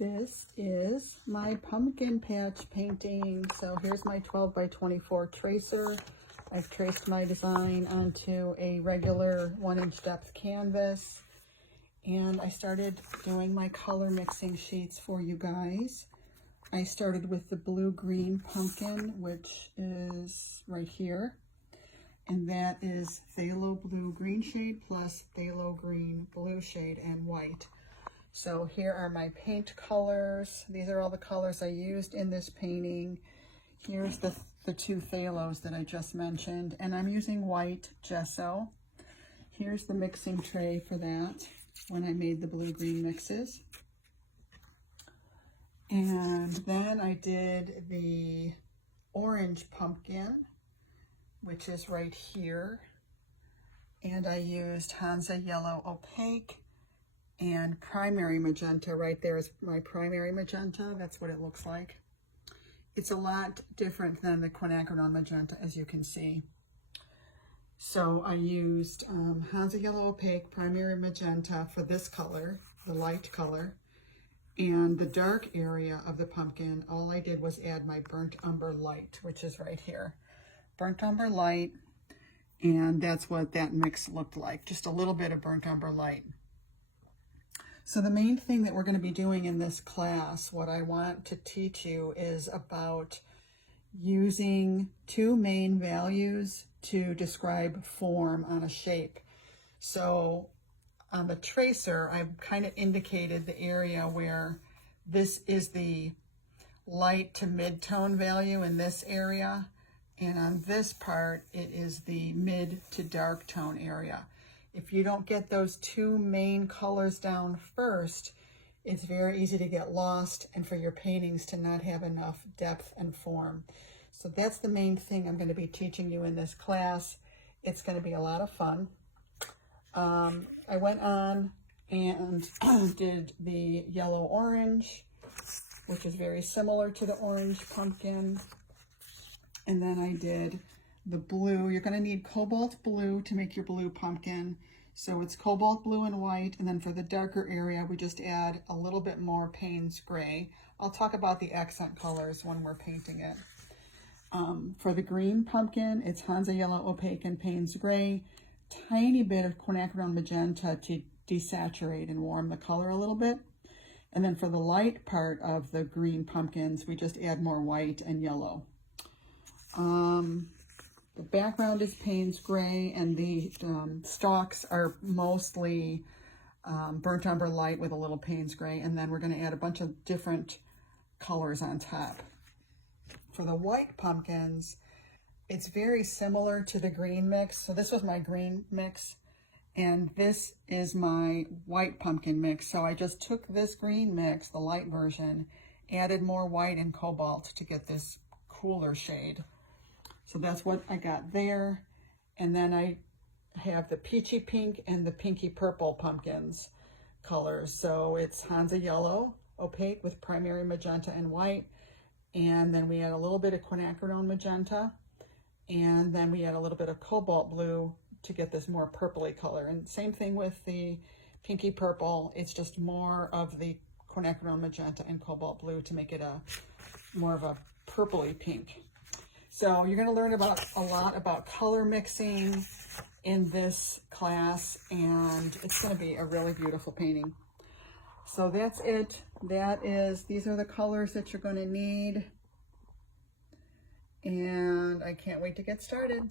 This is my pumpkin patch painting. So here's my 12 by 24 tracer. I've traced my design onto a regular 1-inch depth canvas. And I started doing my color mixing sheets for you guys. I started with the blue-green pumpkin, which is right here. And that is phthalo blue green shade plus phthalo green blue shade and white. So here are my paint colors. These are all the colors I used in this painting. Here's the two phthalos that I just mentioned, and I'm using white gesso. Here's the mixing tray for that when I made the blue-green mixes. And then I did the orange pumpkin, which is right here. And I used Hansa Yellow Opaque and primary magenta. Right there is my primary magenta. That's what it looks like. It's a lot different than the quinacridone magenta, as you can see. So I used Hansa Yellow Opaque primary magenta for this color, the light color, and the dark area of the pumpkin. All I did was add my burnt umber light, which is right here. Burnt umber light, and that's what that mix looked like. Just a little bit of burnt umber light. So the main thing that we're going to be doing in this class, what I want to teach you is about using two main values to describe form on a shape. So on the tracer, I've kind of indicated the area where this is the light to mid-tone value in this area. And on this part, it is the mid to dark tone area. If you don't get those two main colors down first, it's very easy to get lost and for your paintings to not have enough depth and form. So that's the main thing I'm going to be teaching you in this class. It's going to be a lot of fun. I went on and did the yellow-orange, which is very similar to the orange pumpkin. And then I did the blue. You're going to need cobalt blue to make your blue pumpkin. So it's cobalt blue and white. And then for the darker area, we just add a little bit more Payne's gray. I'll talk about the accent colors when we're painting it. For the green pumpkin, it's Hansa Yellow Opaque and Payne's gray. Tiny bit of quinacridone magenta to desaturate and warm the color a little bit. And then for the light part of the green pumpkins, we just add more white and yellow. The background is Payne's gray, and the stalks are mostly burnt umber light with a little Payne's gray, and then we're going to add a bunch of different colors on top. For the white pumpkins, it's very similar to the green mix. So this was my green mix, and this is my white pumpkin mix. So I just took this green mix, the light version, added more white and cobalt to get this cooler shade. So that's what I got there. And then I have the peachy pink and the pinky purple pumpkins colors. So it's Hansa Yellow Opaque with primary magenta and white. And then we add a little bit of quinacridone magenta. And then we add a little bit of cobalt blue to get this more purpley color. And same thing with the pinky purple. It's just more of the quinacridone magenta and cobalt blue to make it more of a purpley pink. So you're going to learn a lot about color mixing in this class, and it's going to be a really beautiful painting. So that's it. These are the colors that you're going to need. And I can't wait to get started.